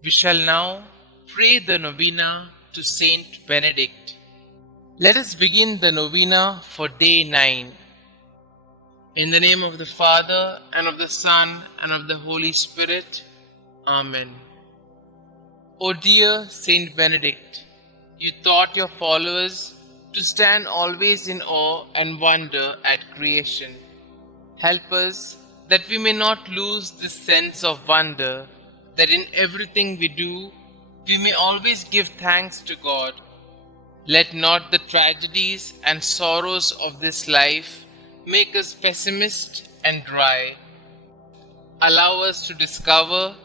We shall now pray the Novena to St Benedict. Let us begin the Novena for day 9. In the name of the Father, and of the Son, and of the Holy Spirit. Amen. O dear St Benedict, you taught your followers to stand always in awe and wonder at creation. Help us that we may not lose this sense of wonder, that in everything we do, we may always give thanks to God. Let not the tragedies and sorrows of this life make us pessimist and dry. Allow us to discover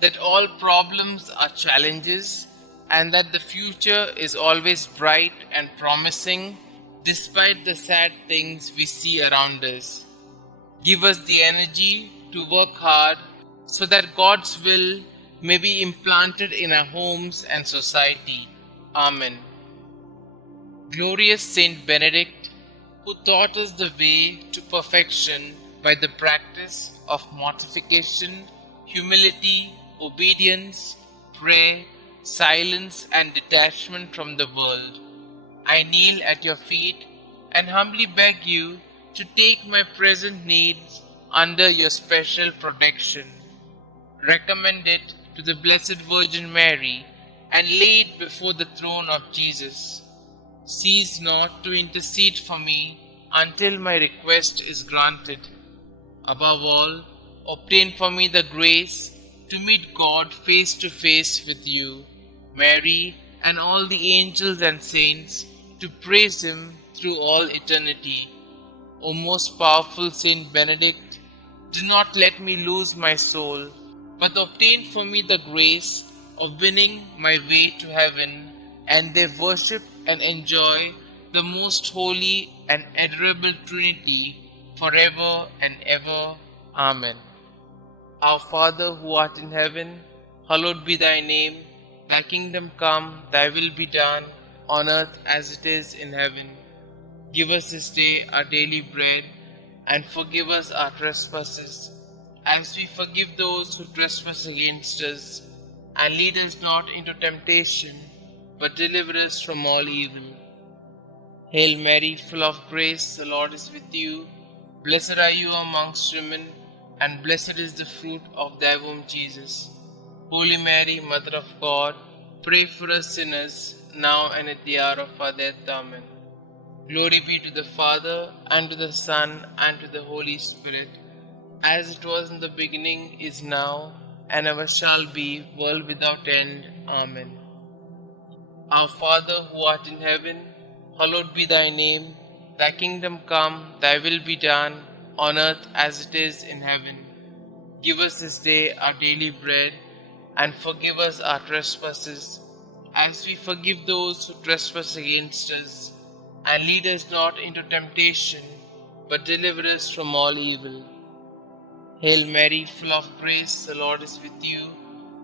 that all problems are challenges and that the future is always bright and promising despite the sad things we see around us. Give us the energy to work hard so that God's will may be implanted in our homes and society. Amen. Glorious Saint Benedict, who taught us the way to perfection by the practice of mortification, humility, obedience, prayer, silence, and detachment from the world, I kneel at your feet and humbly beg you to take my present needs under your special protection. Recommend it to the Blessed Virgin Mary and lay it before the throne of Jesus. Cease not to intercede for me until my request is granted. Above all, obtain for me the grace to meet God face to face with you, Mary, and all the angels and saints, to praise Him through all eternity. O most powerful Saint Benedict, do not let me lose my soul, but obtain for me the grace of winning my way to heaven, and there worship and enjoy the most holy and adorable Trinity forever and ever. Amen. Our Father who art in heaven, hallowed be thy name. Thy kingdom come, thy will be done, on earth as it is in heaven. Give us this day our daily bread, and forgive us our trespasses, as we forgive those who trespass against us. And lead us not into temptation, but deliver us from all evil. Hail Mary, full of grace, the Lord is with you. Blessed are you amongst women, and blessed is the fruit of thy womb, Jesus. Holy Mary, Mother of God, pray for us sinners, now and at the hour of our death. Amen. Glory be to the Father, and to the Son, and to the Holy Spirit, as it was in the beginning, is now, and ever shall be, world without end. Amen. Our Father who art in heaven, hallowed be thy name. Thy kingdom come, thy will be done, on earth as it is in heaven. Give us this day our daily bread, and forgive us our trespasses, as we forgive those who trespass against us. And lead us not into temptation, but deliver us from all evil. Hail Mary, full of grace, the Lord is with you.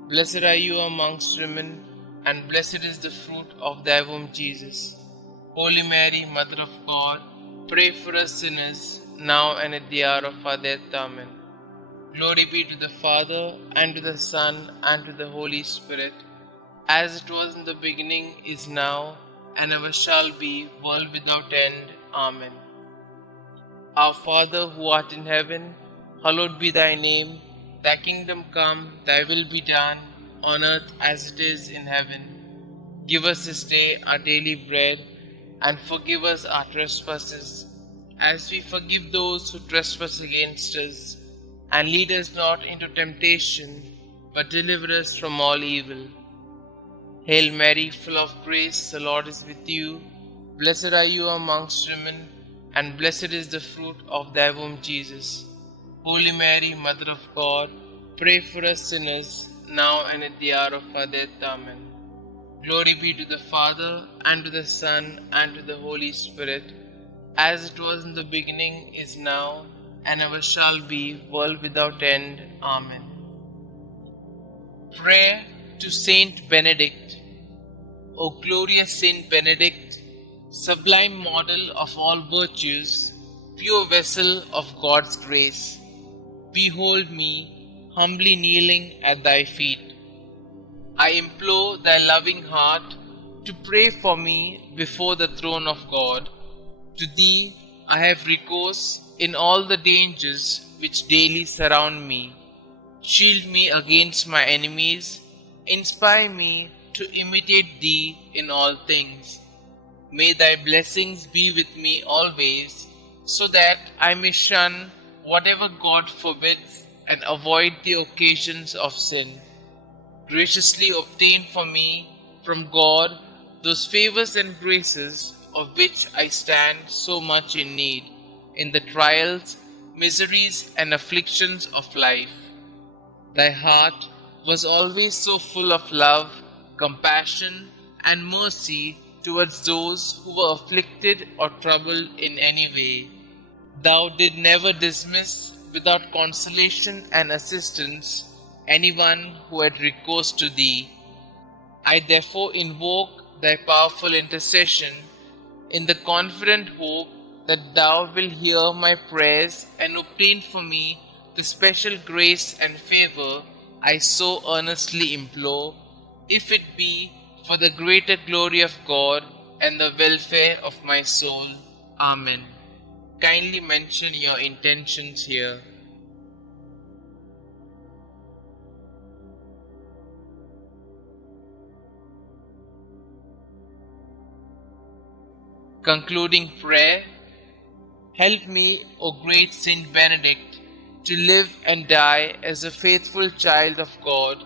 Blessed are you amongst women, and blessed is the fruit of thy womb, Jesus. Holy Mary, Mother of God, pray for us sinners, now and at the hour of our death. Amen. Glory be to the Father, and to the Son, and to the Holy Spirit, as it was in the beginning, is now, and ever shall be, world without end. Amen. Our Father who art in heaven, hallowed be thy name. Thy kingdom come, thy will be done, on earth as it is in heaven. Give us this day our daily bread, and forgive us our trespasses, as we forgive those who trespass against us. And lead us not into temptation, but deliver us from all evil. Hail Mary, full of grace, the Lord is with you. Blessed are you amongst women, and blessed is the fruit of thy womb, Jesus. Holy Mary, Mother of God, pray for us sinners, now and at the hour of our death. Amen. Glory be to the Father, and to the Son, and to the Holy Spirit, as it was in the beginning, is now, and ever shall be, world without end. Amen. Prayer to Saint Benedict. O glorious Saint Benedict, sublime model of all virtues, pure vessel of God's grace, behold me humbly kneeling at thy feet. I implore thy loving heart to pray for me before the throne of God. To thee I have recourse in all the dangers which daily surround me. Shield me against my enemies, inspire me to imitate thee in all things. May thy blessings be with me always, so that I may shun whatever God forbids and avoid the occasions of sin. Graciously obtain for me from God those favors and graces of which I stand so much in need in the trials, miseries, and afflictions of life. Thy heart was always so full of love, compassion, and mercy towards those who were afflicted or troubled in any way. Thou did never dismiss without consolation and assistance anyone who had recourse to thee. I therefore invoke thy powerful intercession in the confident hope that thou wilt hear my prayers and obtain for me the special grace and favor I so earnestly implore, if it be for the greater glory of God and the welfare of my soul. Amen. Kindly mention your intentions here. Concluding prayer. Help me, O great Saint Benedict, to live and die as a faithful child of God,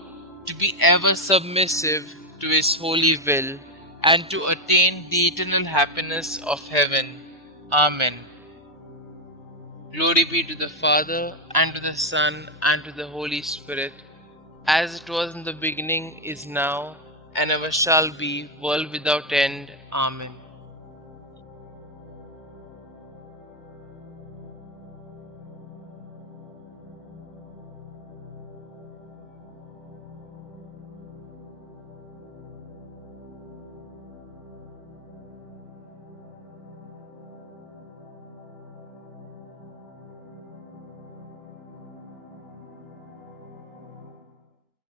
to be ever submissive to His holy will, and to attain the eternal happiness of heaven. Amen. Glory be to the Father, and to the Son, and to the Holy Spirit, as it was in the beginning, is now, and ever shall be, world without end. Amen.